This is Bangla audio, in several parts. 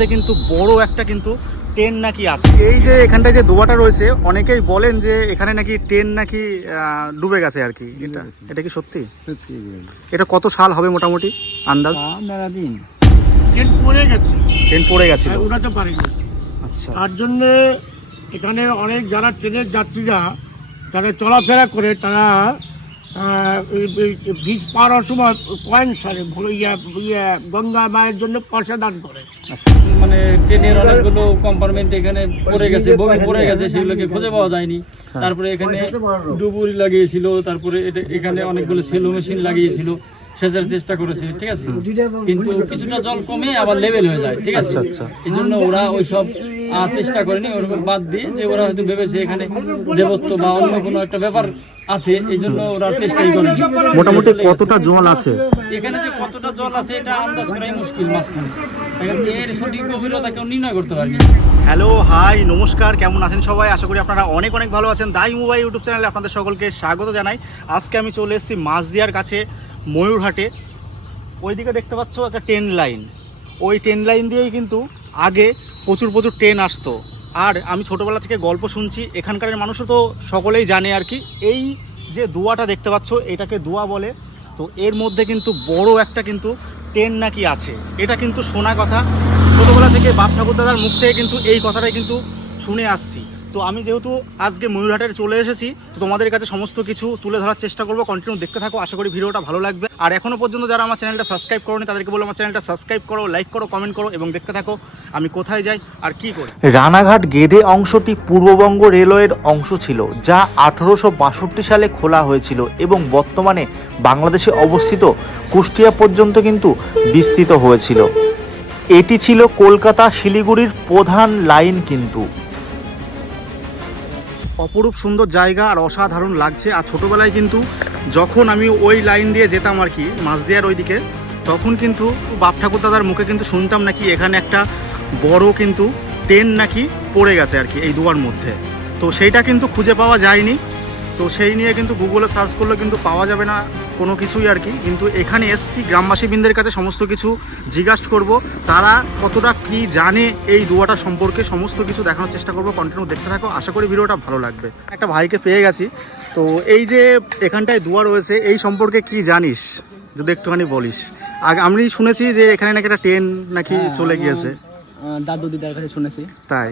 মধ্যে কিন্তু বড় একটা কিন্তু ট্রেন নাকি আছে। এই যে এখানটায় যে দোয়াটা রয়েছে, অনেকেই বলেন যে এখানে নাকি ট্রেন নাকি ডুবে গেছে আর কি। এটা কি সত্যি? এটা কত সাল হবে মোটামুটি আন্দাজ? ট্রেন পড়ে গেছে, ট্রেন পড়ে গেছিল, উড়াতে পারিনি। আচ্ছা, তার জন্যে এখানে অনেক যারা ট্রেনের যাত্রীরা যারা চলাফেরা করে তারা ব্রিজ পার হওয়ার সময় কয়েন সারে গঙ্গা মায়ের জন্য পয়সা দান করে। মানে ট্রেনের অনেকগুলো কম্পার্টমেন্ট এখানে পড়ে গেছে, বমি পড়ে গেছে, সেগুলোকে খুঁজে পাওয়া যায়নি। তারপরে এখানে ডুবুরি লাগিয়েছিল, তারপরে এখানে অনেকগুলো সেলো মেশিন লাগিয়েছিল, সেচের চেষ্টা করেছে, ঠিক আছে, কিন্তু কিছুটা জল কমে আবার লেভেল হয়ে যায়, ঠিক আছে। এই জন্য ওরা ওইসব চেষ্টা করেনি, ওরকম বাদ দিয়ে যে ওরা হয়তো ভেবেছে এখানে দেবত্ব বা অন্য কোনো একটা ব্যাপার আছে, এই জন্য ওরা চেষ্টাই করেনি। মোটামুটি কতটা জল আছে এখানে? যে কতটা জল আছে এটা আন্দাজ করাই মুশকিল মাঝখানে, এর সঠিক গভীরতা কেউ নির্ণয় করতে পারেনি। হ্যালো, হাই, নমস্কার, কেমন আছেন সবাই? আশা করি আপনারা অনেক অনেক ভালো আছেন। দাই মোবাইল ইউটিউব চ্যানেলে আপনাদের সকলকে স্বাগত জানাই। আজকে আমি চলে এসেছি মাঝদিয়ার কাছে ময়ূরহাটে। ওইদিকে দেখতে পাচ্ছ একটা ট্রেন লাইন, ওই ট্রেন লাইন দিয়েই কিন্তু আগে প্রচুর ট্রেন আসতো। আর আমি ছোটোবেলা থেকে গল্প শুনছি, এখানকার মানুষও তো সকলেই জানে আর কি। এই যে দুয়াটা দেখতে পাচ্ছ, এটাকে দুয়া বলে। তো এর মধ্যে কিন্তু বড় একটা কিন্তু ট্রেন নাকি আছে, এটা কিন্তু শোনা কথা। ছোটোবেলা থেকে বাপ ঠাকুরদাদার মুখ থেকে কিন্তু এই কথাটাই কিন্তু শুনে আসছি। তো আমি যেহেতু আজকে ময়ূরহাটে চলে এসেছি, তো তোমাদের কাছে সমস্ত কিছু তুলে ধরার চেষ্টা করবো। কন্টিনিউ দেখতে থাকো, আশা করি ভিডিওটা ভালো লাগবে। আর এখনও পর্যন্ত যারা আমার চ্যানেলটা সাবস্ক্রাইব করোনি তাদেরকে বলো আমার চ্যানেলটা সাবস্ক্রাইব করো, লাইক করো, কমেন্ট করো এবং দেখতে থাকো আমি কোথায় যাই আর কি করি। রানাঘাট গেদে অংশটি পূর্ববঙ্গ রেলওয়ের অংশ ছিল, যা 1862 সালে খোলা হয়েছিল এবং বর্তমানে বাংলাদেশে অবস্থিত কুষ্টিয়া পর্যন্ত কিন্তু বিস্তৃত হয়েছিল। এটি ছিল কলকাতা শিলিগুড়ির প্রধান লাইন। কিন্তু অপরূপ সুন্দর জায়গা আর অসাধারণ লাগছে। আর ছোটোবেলায় কিন্তু যখন আমি ওই লাইন দিয়ে যেতাম আর কি, মাঝদিয়ার ওইদিকে, তখন কিন্তু বাপ ঠাকুর দাদার মুখে কিন্তু শুনতাম নাকি এখানে একটা বড় কিন্তু ট্রেন নাকি পড়ে গেছে আর কি এই দুয়ার মধ্যে। তো সেইটা কিন্তু খুঁজে পাওয়া যায়নি। তো সেই নিয়ে কিন্তু গুগলে সার্চ করলে কিন্তু পাওয়া যাবে না কোনো কিছুই আর কি। কিন্তু এখানে এসছি গ্রামবাসীবৃন্দের কাছে সমস্ত কিছু জিজ্ঞাসা করব, তারা কতটা কি জানে এই দুয়াটা সম্পর্কে, সমস্ত কিছু দেখানোর চেষ্টা করব। কন্টিনিউ দেখতে থাকো, আশা করি ভিডিওটা ভালো লাগবে। একটা ভাইকে পেয়ে গেছি। তো এই যে এখানটায় দুয়া রয়েছে, এই সম্পর্কে কি জানিস যদি একটুখানি বলিস। আগে আমি শুনেছি যে এখানে নাকি একটা ট্রেন নাকি চলে গিয়েছে, দাদু দিদার কাছে শুনেছি। তাই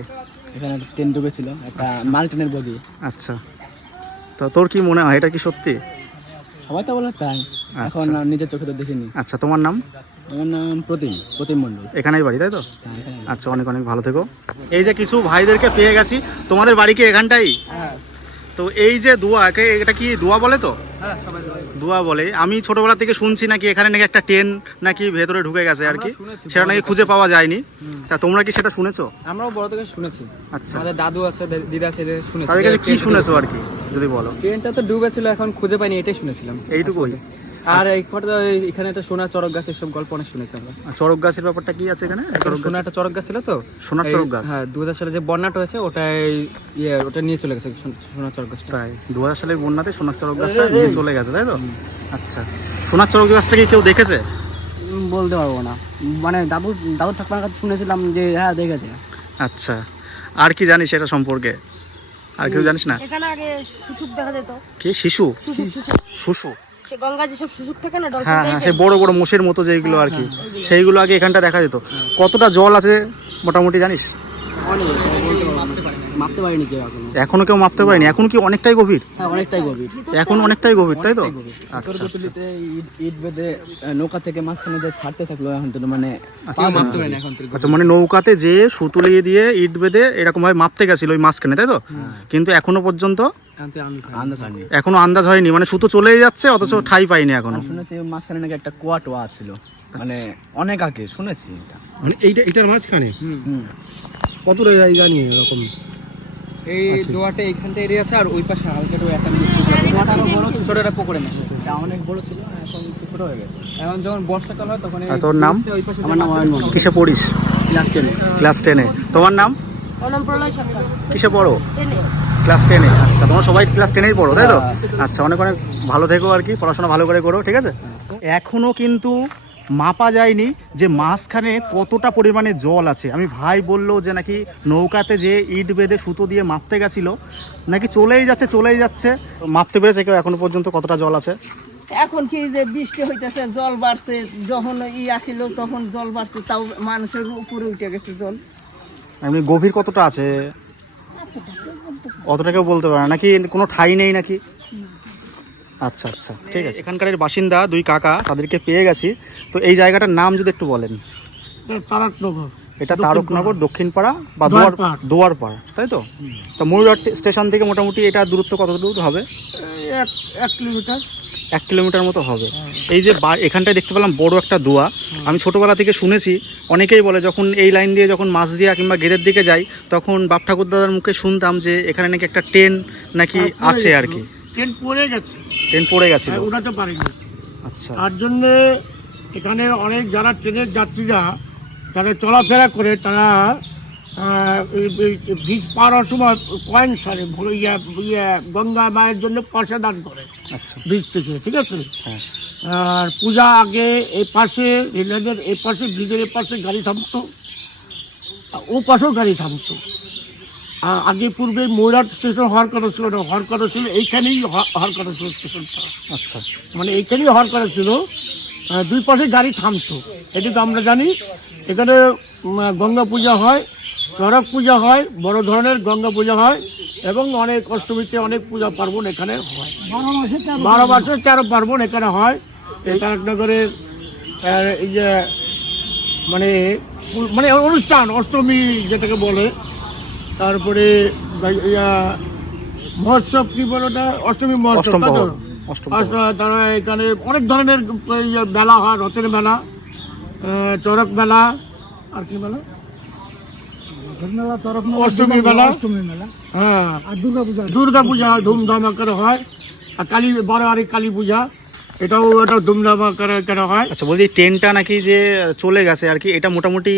এখানে ট্রেন ডুবেছিল, একটা মাল ট্রেনের বগি। আচ্ছা, তো তোর কি মনে হয় এটা কি সত্যি? সবাই তো বলে তাই, এখন নিজের চোখে তো দেখিনি। আচ্ছা, তোমার নাম? আমার নাম প্রতিম মণ্ডল। এখানেই বাড়ি, তাই তো? আচ্ছা, অনেক অনেক ভালো থেকো। এই যে কিছু ভাইদেরকে পেয়ে গেছি। তোমাদের বাড়ি কি এখানটাই? তো এই যে দুয়া, এটা কি দুয়া বলে? তো দুয়া বলে। আমি ছোটবেলা থেকে শুনছি নাকি এখানে নাকি একটা ট্রেন নাকি ভেতরে ঢুকে গেছে আর কি, সেটা নাকি খুঁজে পাওয়া যায়নি। তা তোমরা কি সেটা শুনেছো? আমরাও বড় থেকে শুনেছি। আচ্ছা, আমাদের দাদু আছে, দিদা আছে, শুনেছি। তাদের কাছে কি শুনেছো আর কি যদি বলো? ট্রেনটা তো ডুবেছিল, এখন খুঁজে পাইনি, এটাই শুনেছিলাম। এইটুকুই? আর এখানে একটা সোনার চরক গাছ, এসব গল্প অনেক শুনেছি আমরা। চরক গাছের ব্যাপারটা কি আছে এখানে? সোনার একটা চরক গাছ ছিল তো, সোনার চরক গাছ? হ্যাঁ, 2000 সালে যে বন্যাটা হয়েছে ওটা নিয়ে চলে গেছে সোনার চরক গাছটা। তাই 2000 সালের বন্যাতে সোনার চরক গাছটা নিয়ে চলে গেছে, তাই তো? আচ্ছা, সোনার চরক গাছটা কি কেউ দেখেছে? বলতে পারবো না, মানে দাদু ঠাকুমার কাছে শুনেছিলাম যে হ্যাঁ দেখেছে। আচ্ছা, আর কি জানিস এটা সম্পর্কে? আর কেউ জানিস না? এখানে আগে শুশুক দেখা যেত। কি শিশু? শুশু? সে গঙ্গা যেসব শুশুক থাকে না, হ্যাঁ হ্যাঁ, সে বড় বড় মোষের মতো যেগুলো আর কি, সেইগুলো আগে এখানটা দেখা যেত। কতটা জল আছে মোটামুটি জানিস? মাপতে পারিনি কেউ এখনো কেউ মাপতে পারেনি। এখন কি অনেকটাই গভীর? হ্যাঁ, অনেকটাই গভীর। এখন অনেকটাই গভীর, তাই তো? আচ্ছা, ইট বেঁধে নৌকা থেকে মাঝখানে যে ছাড়তে থাকলো, এখন তো মানে মাপতে পারিনি এখন। আচ্ছা, মানে নৌকাতে যে সুতুলিয়ে দিয়ে ইট বেঁধে এরকম ভাবে মাপতে গেছিল ওই মাঝখানে, তাই তো? কিন্তু এখনো পর্যন্ত এখনো আন্দাজ হয়নি, মানে সুতো চলেই যাচ্ছে অথচ ঠাই পাইনি এখনো। শুনেছি মাঝখানে নাকি একটা কোয়া ছিল, মানে অনেক আগে শুনেছি। মানে এইটার মাঝখানে কতটা জায়গা নিয়ে এরকম এই দোয়াটা এইখানটা এরিয়া আছে, আর ওই পাশে হালকা একটা ছোট একটা পুকুরে না, এটা অনেক বড় ছিল, এখন ছোট হয়ে গেছে। এখন যখন বর্ষাকাল হয় তখন। তোর নাম? আমার নাম অয়ন মণ্ডল। কিসে পড়িস? ক্লাস 10-এ। তোমার নাম? অনম প্রলয় সরকার। কিসে পড়ো? 10-এ। ক্লাস 10-এ। আচ্ছা, তোমরা সবাই ক্লাস 10-এই পড়ো, তাই তো? আচ্ছা, অনেক অনেক ভালো থেকো আর কি, পড়াশোনা ভালো করে করো, ঠিক আছে? এখনো কিন্তু মাপা যায়নি যে মাঝখানে কতটা পরিমাণে জল আছে। আমি ভাই বললো যে নাকি নৌকাতে যে ইট বেঁধে সুতো দিয়ে মাপতে গেছিলো, নাকি চলেই যাচ্ছে। মাপতে পেরেছে কেউ এখনো পর্যন্ত কতটা জল আছে? এখন কি যে বৃষ্টি হইতেছে, জল বাড়ছে, যখন আসিল তখন জল বাড়ছে, তাও মানুষের উপরে উঠে গেছে জল। এমনি গভীর কতটা আছে অতটা কেউ বলতে পারে না, নাকি কোনো ঠাই নেই নাকি? আচ্ছা আচ্ছা, ঠিক আছে। এখানকার বাসিন্দা দুই কাকা, তাদেরকে পেয়ে গেছি। তো এই জায়গাটার নাম যদি একটু বলেন। তারকনগর। এটা তারকনগর দক্ষিণপাড়া বা দোয়ারপাড়া, তাই তো? তো ময়ূরহাট স্টেশন থেকে মোটামুটি এটা দূরত্ব কত দূর হবে? 1 কিলোমিটার। 1 কিলোমিটার মতো হবে। এই যে এখানটায় দেখতে পেলাম বড় একটা দোয়া। আমি ছোটবেলা থেকে শুনেছি, অনেকেই বলে যখন এই লাইন দিয়ে যখন মাঝদিয়া কিংবা গেদের দিকে যাই, তখন বাপ ঠাকুর দাদার মুখে শুনতাম যে এখানে নাকি একটা ট্রেন নাকি আছে আর কি। ট্রেন পড়ে গেছে। ট্রেন পড়ে গেছিল, উঠাতে পারিনি। আচ্ছা, তার জন্যে এখানে অনেক যারা ট্রেনের যাত্রীরা যারা চলাফেরা করে, তারা ব্রিজ পার হওয়ার সময় কয়েন সারে গঙ্গা মায়ের জন্য পয়সা দান করে আচ্ছা, ব্রিজ থেকে, ঠিক আছে? হ্যাঁ। আর পূজা আগে এই পাশে রেলের এই পাশে, ব্রিজের এই পাশে গাড়ি থামতো, ও পাশেও গাড়ি থামতো। আগে পূর্বে ময়ূরহাট স্টেশন হওয়ার কথা ছিল না, হওয়ার কথা ছিল এইখানেই হওয়ার কথা ছিল স্টেশনটা, আচ্ছা, মানে এইখানেই হওয়ার কথা ছিল। দুই পাশে গাড়ি থামতো, এটি তো আমরা জানি। এখানে গঙ্গা পূজা হয়, চড়ক পূজা হয়, বড় ধরনের গঙ্গা পূজা হয়, এবং অনেক অষ্টমীতে অনেক পূজা পার্বণ এখানে হয়। 12 মাসে 13 পার্বণ এখানে হয়। এই তারকনগরের এই যে মানে মানে অনুষ্ঠান অষ্টমী যেটাকে বলে, তারপরে মহোৎসব কি বলে ওটা, অষ্টমী মহোৎসব। তারা এখানে অনেক ধরনের মেলা হয়, রথের মেলা, চড়ক মেলা, আর কি মেলা, অষ্টমী মেলা, হ্যাঁ, দুর্গা পূজা ধুমধাম আকারে হয়। আর কালী 12 কালী পূজা, এটাও ধুমধাম আকারে হয়। আচ্ছা, বলছি ট্রেনটা নাকি যে চলে গেছে আর কি, এটা মোটামুটি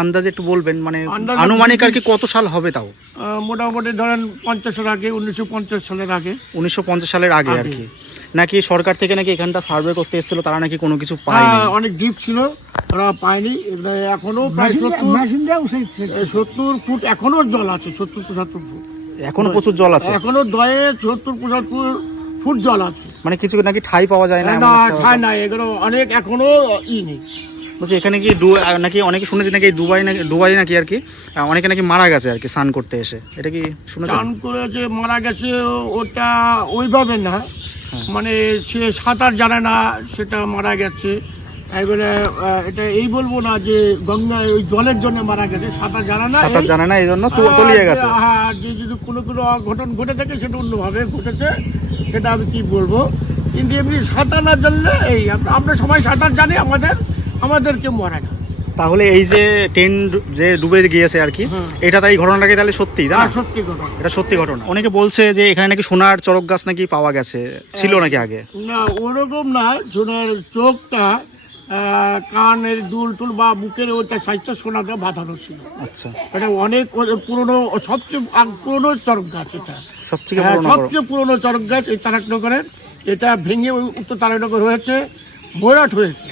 আন্দাজে একটু বলবেন, মানে আনুমানিক আর কি কত সাল হবে তাও? মোটামুটি ধরেন 50 সালের আগে, 1950 সালের আগে। 1950 সালের আগে আর কি। নাকি সরকার থেকে নাকি এখানটা সার্ভে করতে এসেছিল, তারা নাকি কোনো কিছু পায়নি? অনেক ডিপ ছিল, ওরা পায়নি। এখনো প্রায় 70 ফুট এখনো জল আছে, 70-75 ফুট এখনো প্রচুর জল আছে, এখনো দয়ে 70-75 ফুট জল আছে। মানে কিছু নাকি ঠাই পাওয়া যায় না? ঠাই নাই, এগুলো অনেক এখনো নেই। বলছি এখানে কি নাকি অনেকে শুনেছি নাকি ডুবাই নাকি আর কি অনেকে নাকি মারা গেছে আর কি স্নান করতে এসে, এটা কি শুনেছেন? স্নান করে যে মারা গেছে ওটা ওইভাবে না, মানে সে সাঁতার জানে না, সেটা মারা গেছে। এবারে এটা এই বলবো না যে গঙ্গা ওই জলের জন্য মারা গেছে, সাঁতার জানে না এই জন্য তলিয়ে গেছে। হ্যাঁ, যে যদি কোনো অঘটন ঘটে থাকে সেটা অন্যভাবে ঘটেছে, সেটা আমি কি বলবো। কিন্তু এমনি সাঁতার না জানলে এই আমরা সবাই সাঁতার জানি, আমাদেরকে মরে না। তাহলে এই যে ট্রেন যে ডুবে গিয়েছে আর কি, এটা তাই ঘটনাটাকে তাহলে সত্যি? সত্যি ঘটনা, এটা সত্যি ঘটনা। অনেকে বলছে যে এখানে নাকি সোনার চড়ক গাছ নাকি পাওয়া গেছে, ছিল নাকি আগে? না, ওরকম না। সোনার চোখটা কানের দুল টুল বা বুকের ওইটা সাইজটা সোনাটা বাঁধানো ছিল। আচ্ছা, এটা অনেক পুরনো, সবচেয়ে পুরনো চড়ক গাছ। এটা সবচেয়ে পুরনো চড়ক গাছ এই তারকনগরের। এটা ভেঙে উত্তর তারকনগর হয়েছে, ময়ূরহাট হয়েছে।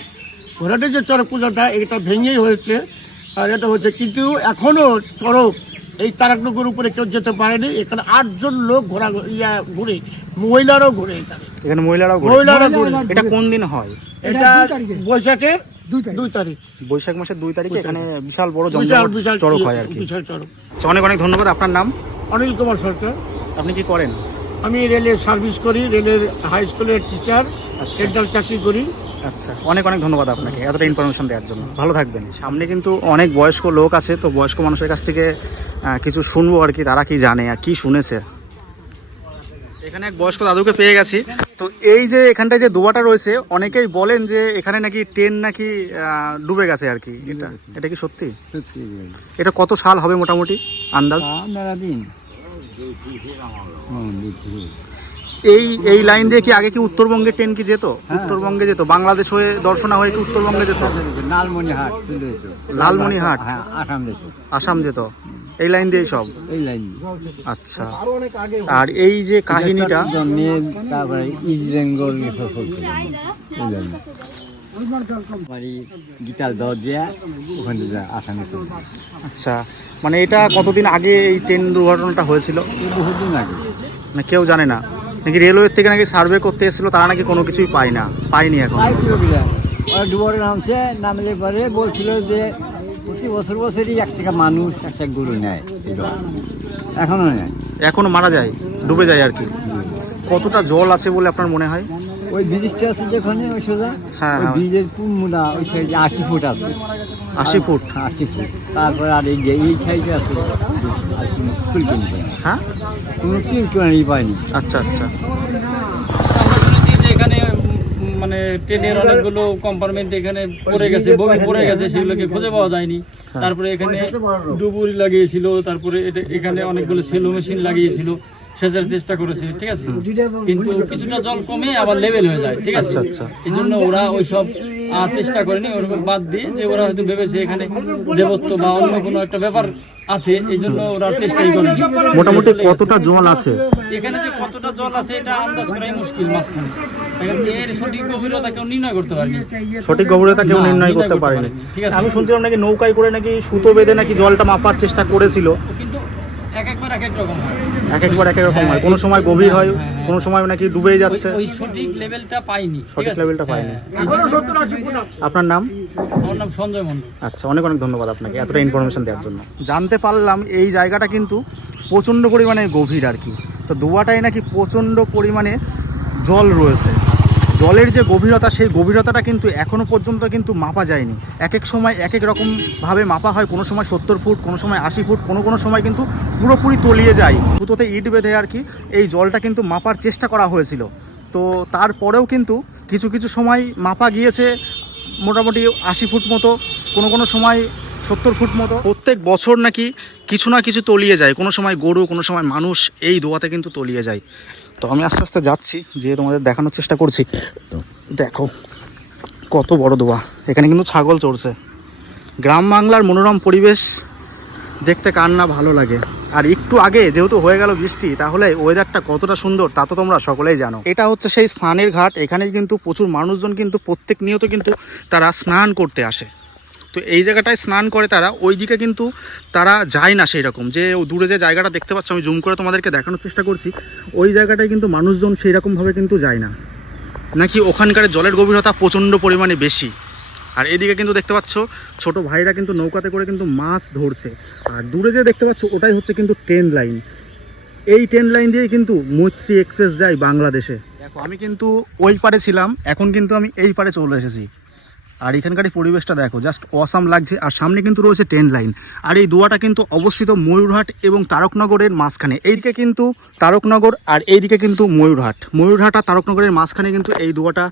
ময়ূরহাটের যে চড়ক পূজাটা এটা ভেঙেই হয়েছে, আর এটা হচ্ছে। কিন্তু এখনো চড়ক এই তারকনগর উপরে কেউ যেতে পারেনি। এখানে 8 জন লোক ঘুরে, মহিলারাও ঘুরে এখানে মহিলারাও ঘুরে। এটা কোন দিন হয়? এটা বৈশাখের 2 তারিখ, বৈশাখ মাসের 2 তারিখে এখানে বিশাল বড় চড়ক হয় আর কি। বিশাল চড়ক। আচ্ছা, অনেক অনেক ধন্যবাদ। আপনার নাম? অনিল কুমার সরকার। আপনি কি করেন? আমি রেলের সার্ভিস করি, রেলের হাই স্কুলের টিচার, সেন্ট্রাল চাকরি করি। আচ্ছা, অনেক অনেক ধন্যবাদ আপনাকে এতটা ইনফরমেশন দেওয়ার জন্য। ভালো থাকবেন। সামনে কিন্তু অনেক বয়স্ক লোক আছে, তো বয়স্ক মানুষের কাছ থেকে কিছু শুনবো আর কি, তারা কি জানে আর কি শুনেছে। এখানে এক বয়স্ক দাদুকে পেয়ে গেছি। তো এই যে এখানটায় যে দোয়াটা রয়েছে, অনেকেই বলেন যে এখানে নাকি ট্রেন নাকি ডুবে গেছে আর কি, এটা কি সত্যি? এটা কত সাল হবে মোটামুটি আন্দাজ? এই লাইন দিয়ে কি আগে কি উত্তরবঙ্গের ট্রেন কি যেত? উত্তরবঙ্গে যেত, বাংলাদেশ হয়ে দর্শনা হয়ে কি উত্তরবঙ্গে যেত? লালমনিরহাট আসাম যেত, এই লাইন দিয়েই সব। আচ্ছা, আর এই যে কাহিনীটা গীতার দর দিয়া ওখানে আসামি আচ্ছা, মানে এটা কতদিন আগে এই ট্রেন দুর্ঘটনাটা হয়েছিল? বহুদিন আগে। না কেউ জানে না নাকি? রেলওয়ে থেকে নাকি সার্ভে করতে এসেছিল, তারা নাকি কোনো কিছুই পায়নি এখন। ওরা ডুবরে নামছে, নামলে পরে বলছিল যে প্রতি বছরই একটা মানুষ একটা গরু নেয়, এখনো নেয়, এখনো মারা যায়, ডুবে যায় আর কি। কতটা জল আছে বলে আপনার মনে হয়? ওই ব্রিজটা আছে যেখানে ওই সোজা, হ্যাঁ, ওই হ্যাঁ। ব্রিজের পুনমুনা ওই সাইডে 80 ফুট আছে। 80 ফুট? 80 ফুট। তারপরে আর এই যে এই সাইডে আছে আর কোনো কুলকুনি পায়নি, হ্যাঁ, কোনো কুলকুনি পায়নি। আচ্ছা আচ্ছা। এখানে মানে ট্রেনের অনেকগুলো কম্পার্টমেন্ট এখানে পড়ে গেছে, বমি পড়ে গেছে, সেগুলোকে খুঁজে পাওয়া যায়নি। তারপরে এখানে ডুবুরি লাগিয়েছিল, তারপরে এখানে অনেকগুলো সেলো মেশিন লাগিয়েছিল, সেচের চেষ্টা করেছে, ঠিক আছে, কিন্তু কিছুটা জল কমে আবার লেভেল হয়ে যায়, ঠিক আছে। এই জন্য ওরা ওইসব আর চেষ্টা করেনি, ওরকম বাদ দিয়ে, যে ওরা হয়তো ভেবেছে এখানে দেবত্ব বা অন্য কোনো একটা ব্যাপার আছে, এই জন্য ওরা চেষ্টাই করেনি। মোটামুটি কতটা জল আছে এখানে? যে কতটা জল আছে এটা আন্দাজ করাই মুশকিল মাঝখানে, এর সঠিক গভীরতা কেউ নির্ণয় করতে পারেনি। সঠিক গভীরতা কেউ নির্ণয় করতে পারেনি, ঠিক আছে। আমি শুনছিলাম নাকি নৌকায় করে নাকি সুতো বেঁধে নাকি জলটা মাপার চেষ্টা করেছিল, কিন্তু একবার এক এক রকম হয়, এক একবার এক এক রকম হয়, কোনো সময় গভীর হয়, কোনো সময় নাকি ডুবেই যাচ্ছে, ওই সঠিক লেভেলটা পাইনি, সঠিক লেভেলটা পাইনি। আপনার নাম? আমার নাম সঞ্জয় মন্ডল। আচ্ছা, অনেক অনেক ধন্যবাদ আপনাকে এতটা ইনফরমেশন দেওয়ার জন্য। জানতে পারলাম এই জায়গাটা কিন্তু প্রচণ্ড পরিমাণে গভীর আর কি। তো দুয়াটায় নাকি প্রচণ্ড পরিমাণে জল রয়েছে। জলের যে গভীরতা, সেই গভীরতাটা কিন্তু এখনও পর্যন্ত কিন্তু মাপা যায়নি। এক এক সময় এক এক রকমভাবে মাপা হয়, কোনো সময় 70 ফুট, কোনো সময় 80 ফুট, কোনো সময় কিন্তু পুরোপুরি তলিয়ে যায়। সুতোতে ইট বেঁধে আর কি এই জলটা কিন্তু মাপার চেষ্টা করা হয়েছিল। তো তারপরেও কিন্তু কিছু কিছু সময় মাপা গিয়েছে মোটামুটি 80 ফুট মতো, কোনো সময় 70 ফুট মতো। প্রত্যেক বছর নাকি কিছু না কিছু তলিয়ে যায়, কোনো সময় গরু, কোনো সময় মানুষ এই দোয়াতে কিন্তু তলিয়ে যায়। তো আমি আস্তে আস্তে যাচ্ছি, যে তোমাদের দেখানোর চেষ্টা করছি। দেখো কত বড় দোয়া, এখানে কিন্তু ছাগল চড়ছে। গ্রাম বাংলার মনোরম পরিবেশ দেখতে কার না ভালো লাগে। আর একটু আগে যেহেতু হয়ে গেল বৃষ্টি, তাহলে ওয়েদারটা কতটা সুন্দর তা তো তোমরা সকলেই জানো। এটা হচ্ছে সেই স্নানের ঘাট, এখানে কিন্তু প্রচুর মানুষজন কিন্তু প্রত্যেক নিয়ত কিন্তু তারা স্নান করতে আসে। তো এই জায়গাটায় স্নান করে তারা, ওই দিকে কিন্তু তারা যায় না সেই রকম, যে দূরে যে জায়গাটা দেখতে পাচ্ছ, আমি জুম করে তোমাদেরকে দেখানোর চেষ্টা করছি, ওই জায়গাটায় কিন্তু মানুষজন সেই রকমভাবে কিন্তু যায় না, নাকি ওখানকার জলের গভীরতা প্রচণ্ড পরিমাণে বেশি। আর এদিকে কিন্তু দেখতে পাচ্ছ ছোট ভাইরা কিন্তু নৌকাতে করে কিন্তু মাছ ধরছে। আর দূরে যে দেখতে পাচ্ছ ওটাই হচ্ছে কিন্তু ট্রেন লাইন। এই ট্রেন লাইন দিয়ে কিন্তু মৈত্রী এক্সপ্রেস যায় বাংলাদেশে। দেখো আমি কিন্তু ওই পারে ছিলাম, এখন কিন্তু আমি এই পারে চলে এসেছি। আর এখানকার পরিবেশটা দেখো, জাস্ট অসাম লাগছে। আর সামনে কিন্তু রয়েছে ট্রেন লাইন। আর এই দোয়াটা কিন্তু অবস্থিত ময়ূরহাট এবং তারকনগরের মাঝখানে। এইদিকে কিন্তু তারকনগর আর এইদিকে কিন্তু ময়ূরহাট আর তারকনগরের মাঝখানে কিন্তু এই দোয়াটা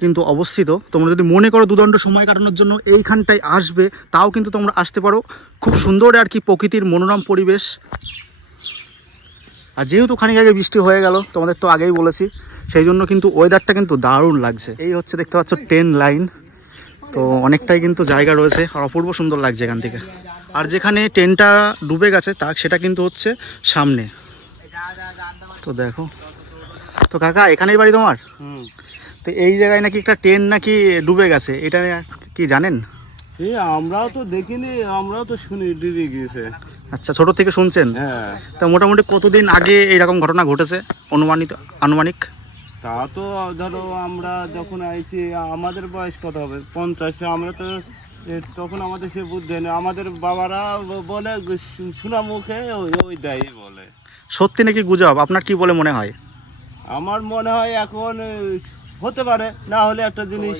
কিন্তু অবস্থিত। তোমরা যদি মনে করো দুদণ্ড সময় কাটানোর জন্য এইখানটায় আসবে, তাও কিন্তু তোমরা আসতে পারো। খুব সুন্দর আর কি প্রকৃতির মনোরম পরিবেশ। আর যেহেতু খানিক আগে বৃষ্টি হয়ে গেল, তোমাদের তো আগেই বলেছি, সেই জন্য কিন্তু ওয়েদারটা কিন্তু দারুণ লাগছে। এই হচ্ছে দেখতে পাচ্ছ ট্রেন লাইন। তো অনেকটাই কিন্তু জায়গা রয়েছে, আর অপূর্ব সুন্দর লাগছে এখান থেকে। আর যেখানে ট্রেনটা ডুবে গেছে সেটা কিন্তু হচ্ছে সামনে। তো দেখো, তো কাকা এখানেই বাড়ি তোমার? তো এই জায়গায় নাকি একটা ট্রেন নাকি ডুবে গেছে, এটা কি জানেন? আমরাও তো দেখিনি, আমরাও তো শুনি ডুবে গিয়েছে। আচ্ছা, ছোট থেকে শুনছেন? হ্যাঁ। তা মোটামুটি কতদিন আগে এইরকম ঘটনা ঘটেছে আনুমানিক? তা তো ধরো আমরা যখন আইছি, আমাদের বয়স কত হবে, 50। আমরা তো তখন আমাদের সে বুদ্ধি নেই, আমাদের বাবারা বলে শোনা মুখে ওইটাই বলে। সত্যি নাকি গুজব, আপনার কি বলে মনে হয়? আমার মনে হয় এখন হতে পারে, না হলে একটা জিনিস।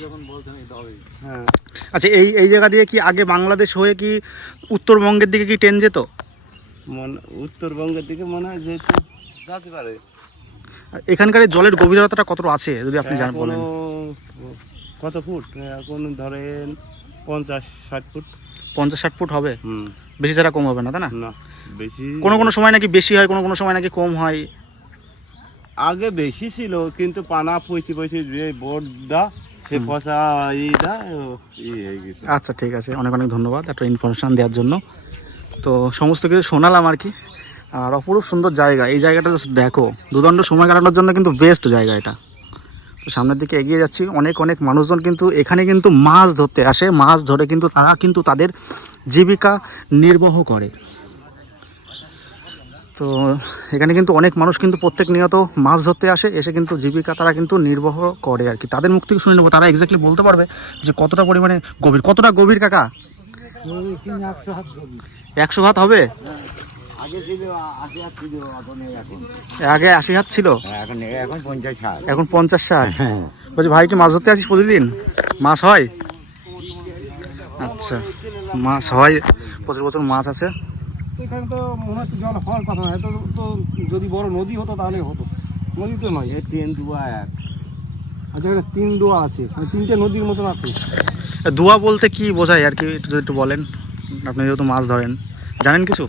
হ্যাঁ। আচ্ছা, এই জায়গা দিয়ে কি আগে বাংলাদেশ হয়ে কি উত্তরবঙ্গের দিকে কি ট্রেন যেত? উত্তরবঙ্গের দিকে মনে হয় যেতে যেতে পারে। এখানকার জলের গভীরতাটা কত আছে যদি আপনি জানেন বলেন? কত ফুট এখন ধরেন 50-60 ফুট। 50-60 ফুট হবে, বেশি ছাড়া কম হবে না, তাই না? না বেশি, কোনো সময় নাকি বেশি হয়, কোনো সময় নাকি কম হয়। আগে বেশি ছিল, কিন্তু পানা পয়সি যে বোর্ডটা সে পয়সা হয়ে গেছে। আচ্ছা ঠিক আছে, অনেক অনেক ধন্যবাদ একটা ইনফরমেশন দেওয়ার জন্য। তো সমস্ত কিছু শোনালাম আর কি। আর অপরূপ সুন্দর জায়গা, এই জায়গাটা দেখো, দুদণ্ড সময় কাটানোর জন্য কিন্তু বেস্ট জায়গা এটা। তো সামনের দিকে এগিয়ে যাচ্ছি। অনেক অনেক মানুষজন কিন্তু এখানে কিন্তু মাছ ধরতে আসে, মাছ ধরে কিন্তু তারা কিন্তু তাদের জীবিকা নির্বাহ করে। তো এখানে কিন্তু অনেক মানুষ কিন্তু প্রত্যেক নিয়ত মাছ ধরতে আসে, এসে কিন্তু জীবিকা তারা কিন্তু নির্বাহ করে আর কি। তাদের মুখ থেকে শুনে নেবো, তারা এক্স্যাক্টলি বলতে পারবে যে কতটা পরিমাণে গভীর। কতটা গভীর কাকা? 100 হাত হবে? আগে 80 হাত ছিল, এখন 50-60। বলছি ভাই কি মাছ ধরতে আসিস প্রতিদিন? মাছ হয়? আচ্ছা, মাছ হয়, প্রচুর প্রচুর মাছ আছে। এখানে তো মনে হচ্ছে জল হওয়ার কথা নয়, তো যদি বড় নদী হতো তাহলে হতো, নদী তো নয়। আচ্ছা, এখানে 3 দোয়া আছে, মানে 3টে নদীর মতন আছে। দুয়া বলতে কি বোঝায় আর কি, একটু বলেন, আপনি যেহেতু মাছ ধরেন জানেন কিছু।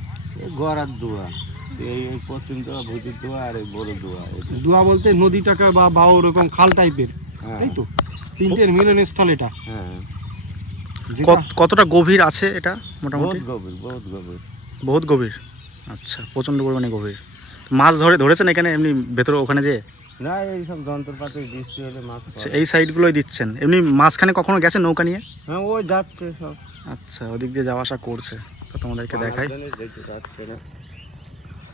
গড়ার দোয়া, এই পশ্চিম দোয়া, ভূতির দোয়া আর এই বড় দোয়া। দোয়া বলতে নদীটাকে বা বাও ওরকম খাল টাইপের, তাই তো? 3টের মিলনস্থল এটা। হ্যাঁ, কতটা গভীর আছে এটা মোটামুটি? বহুত গভীর, বহুত গভীর। বহুত গভীর। আচ্ছা, প্রচণ্ড পরিমাণে গভীর। মাছ ধরেছেন এখানে এমনি ভেতরে ওখানে যে? না, এইসব যন্ত্রপাতি বৃষ্টি হলে মাছ। আচ্ছা, এই সাইডগুলোই দিচ্ছেন। এমনি মাঝখানে কখনো গেছে নৌকা নিয়ে? হ্যাঁ, ওই যাচ্ছে সব। আচ্ছা, ওদিক দিয়ে যাওয়া আসা করছে, তো তোমাদেরকে দেখাই। দেখতে যাচ্ছে না।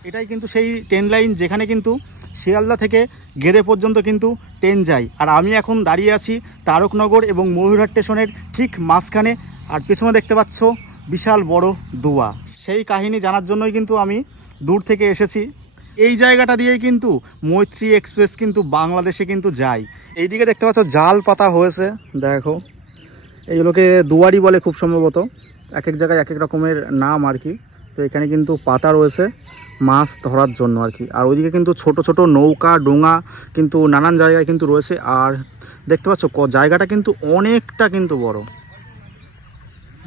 এটাই কিন্তু সেই ট্রেন লাইন যেখানে কিন্তু শিয়ালদা থেকে গেদে পর্যন্ত কিন্তু ট্রেন যায়। আর আমি এখন দাঁড়িয়ে আছি তারকনগর এবং ময়ূরহাট স্টেশনের ঠিক মাঝখানে। আর পেছনে দেখতে পাচ্ছ বিশাল বড় দোয়া। সেই কাহিনী জানার জন্যই কিন্তু আমি দূর থেকে এসেছি। এই জায়গাটা দিয়েই কিন্তু মৈত্রী এক্সপ্রেস কিন্তু বাংলাদেশে কিন্তু যায়। এইদিকে দেখতে পাচ্ছ জাল পাতা হয়েছে, দেখো এইগুলোকে দুয়ারি বলে খুব সম্ভবত, এক এক জায়গায় এক এক রকমের নাম আর কি। তো এখানে কিন্তু পাতা রয়েছে মাছ ধরার জন্য আর কি। আর ওইদিকে কিন্তু ছোট ছোট নৌকা ডোঙা কিন্তু নানান জায়গায় কিন্তু রয়েছে। আর দেখতে পাচ্ছ জায়গাটা কিন্তু অনেকটা কিন্তু বড়।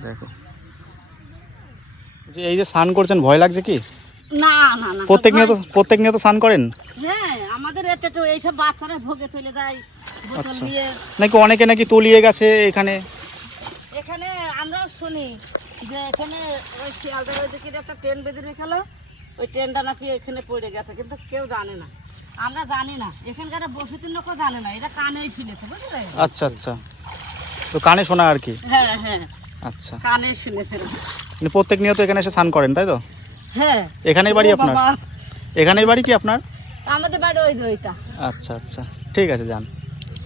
দেখো, যে এই যে স্নান করছেন, ভয় লাগছে কি? না না না, প্রত্যেক নিয়ত স্নান করেন? হ্যাঁ, আমাদের এটা তো এইসব বাচ্চারা ভোগে চলে যায় বোতল আচ্ছা, নিয়ে। নাকি অনেকে নাকি তলিয়ে গেছে এখানে। এখানে আমরা শুনি যে এখানে ওই শিয়ালদার ওই দিকে একটা ট্রেন বেঁধে রেখেলো, ওই ট্রেনটা নাকি এখানে পড়ে গেছে, কিন্তু কেউ জানে না, আমরা জানি না, এখানকার বসতির লোকও জানে না, এটা কানেই শুনেছে, বুঝলে? আচ্ছা আচ্ছা, তো কানে শোনা আর কি। হ্যাঁ হ্যাঁ, আচ্ছা, কানে শুনেছে। মানে প্রত্যেক নিয়ত এখানে এসে স্নান করেন, তাই তো? হ্যাঁ, এখানেই বাড়ি ও আপনার? বাবা, এখানেই বাড়ি কি আপনার? আমাদের বাড়ি ওই যে ওইটা। আচ্ছা আচ্ছা, ঠিক আছে, যান।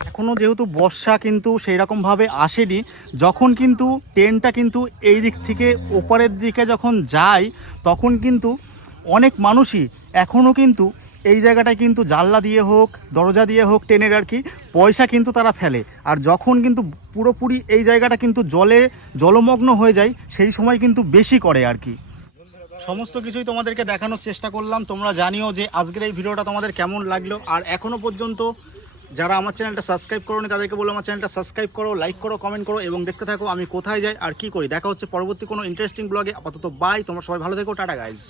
এখনও যেহেতু বর্ষা কিন্তু সেই রকমভাবে আসেনি, যখন কিন্তু ট্রেনটা কিন্তু এই দিক থেকে ওপারের দিকে যখন যায়, তখন কিন্তু অনেক মানুষই এখনও কিন্তু এই জায়গাটায় কিন্তু জানলা দিয়ে হোক দরজা দিয়ে হোক ট্রেনের আর কি পয়সা কিন্তু তারা ফেলে। আর যখন কিন্তু পুরোপুরি এই জায়গাটা কিন্তু জলমগ্ন হয়ে যায়, সেই সময় কিন্তু বেশি করে আর কি। সমস্ত কিছুই তোমাদেরকে দেখানোর চেষ্টা করলাম। তোমরা জানিও যে আজকের এই ভিডিওটা তোমাদের কেমন লাগলো। আর এখনও পর্যন্ত যারা আমার চ্যানেলটা সাবস্ক্রাইব করোনি তাদেরকে বলো আমার চ্যানেলটা সাবস্ক্রাইব করো, লাইক করো, কমেন্ট করো এবং দেখতে থাকো আমি কোথায় যাই আর কি করি। দেখা হচ্ছে পরবর্তী কোনো ইন্টারেস্টিং ব্লগে। আপাতত বাই, তোমরা সবাই ভালো থেকো, টাটা গাইজ।